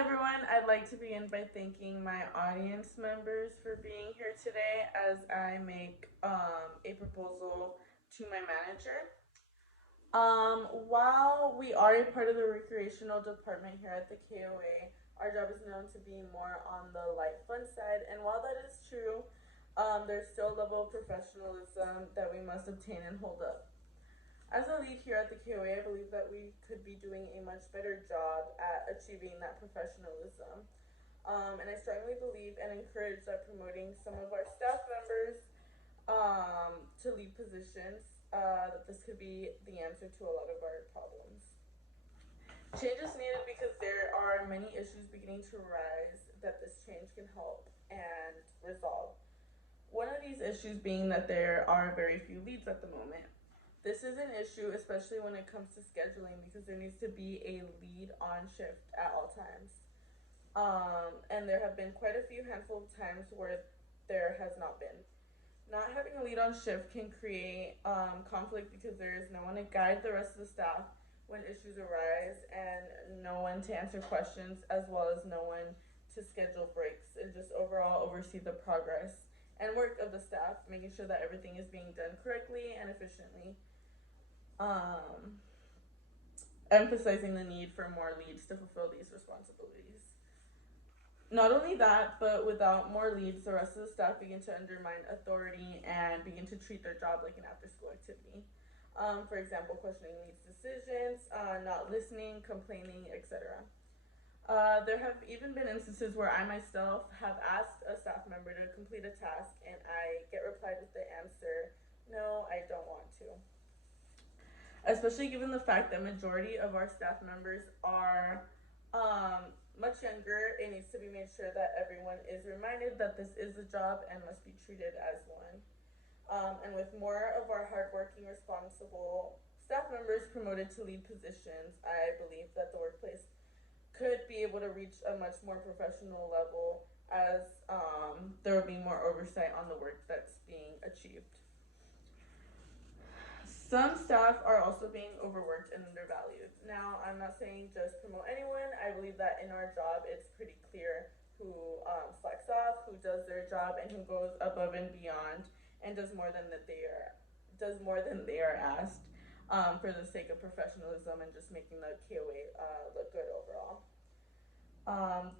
everyone. I'd like to begin by thanking my audience members for being here today as I make a proposal to my manager. While we are a part of the recreational department here at the KOA, our job is known to be more on the light fun side, and while that is true, there's still a level of professionalism that we must obtain and hold up. As a lead here at the KOA, I believe that we could be doing a much better job at achieving that professionalism. And I strongly believe and encourage that promoting some of our staff members to lead positions, that this could be the answer to a lot of our problems. Change is needed because there are many issues beginning to arise that this change can help and resolve. One of these issues being that there are very few leads at the moment. This is an issue, especially when it comes to scheduling, because there needs to be a lead on shift at all times. And there have been quite a few handful of times where there has not been. Not having a lead on shift can create conflict because there is no one to guide the rest of the staff when issues arise, and no one to answer questions, as well as no one to schedule breaks and just overall oversee the progress and work of the staff, making sure that everything is being done correctly and efficiently. Um, Emphasizing the need for more leads to fulfill these responsibilities. Not only that, but without more leads, the rest of the staff begin to undermine authority and begin to treat their job like an after school activity. For example, questioning leads' decisions, not listening, complaining, etc. There have even been instances where I myself have asked a staff member to complete a task and I get replied with the answer, no, I don't want to. Especially given the fact that majority of our staff members are much younger, it needs to be made sure that everyone is reminded that this is a job and must be treated as one. And with more of our hardworking, responsible staff members promoted to lead positions, I believe that the workplace could be able to reach a much more professional level as there will be more oversight on the work that's being achieved. Some staff are also being overworked and undervalued. Now, I'm not saying just promote anyone. I believe that in our job, it's pretty clear who slacks off, who does their job, and who goes above and beyond and does more than they are asked, for the sake of professionalism and just making the KOA look good overall.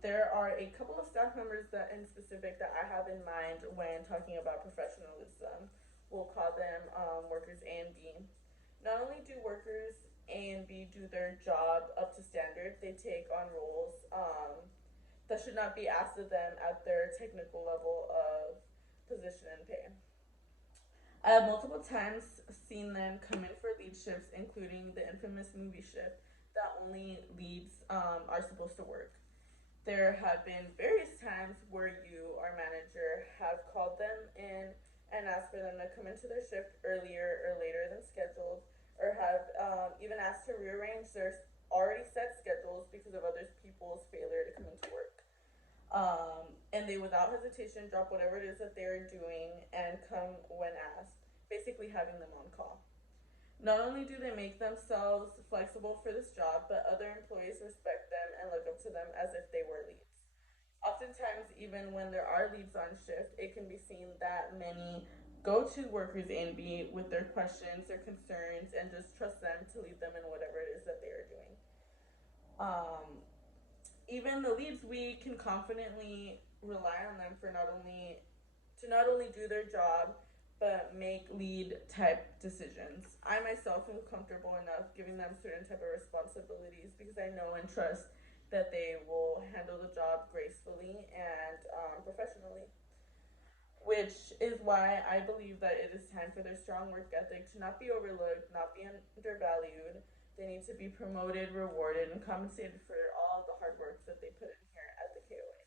There are a couple of staff members that, in specific, that I have in mind when talking about professionalism. We'll call them workers A and B. Not only do workers A and B do their job up to standard, they take on roles that should not be asked of them at their technical level of position and pay. I have multiple times seen them come in for lead shifts, including the infamous movie shift that only leads are supposed to work. There have been various times where you, our manager, have called them in and asked for them to come into their shift earlier or later than scheduled, or have even asked to rearrange their already set schedules because of other people's failure to come into work. And they, without hesitation, drop whatever it is that they're doing and come when asked, basically having them on call. Not only do they make themselves flexible for this job, but other employees respect them and look up to them as if they were leads. Oftentimes, even when there are leads on shift, it can be seen that many go to workers A and B with their questions, their concerns, and just trust them to lead them in whatever it is that they are doing. Even the leads, we can confidently rely on them for not only do their job, but make lead type decisions. I myself am comfortable enough giving them certain type of responsibilities because I know and trust that they will handle the job gracefully and professionally. Which is why I believe that it is time for their strong work ethic to not be overlooked, not be undervalued. They need to be promoted, rewarded, and compensated for all the hard work that they put in here at the KOA.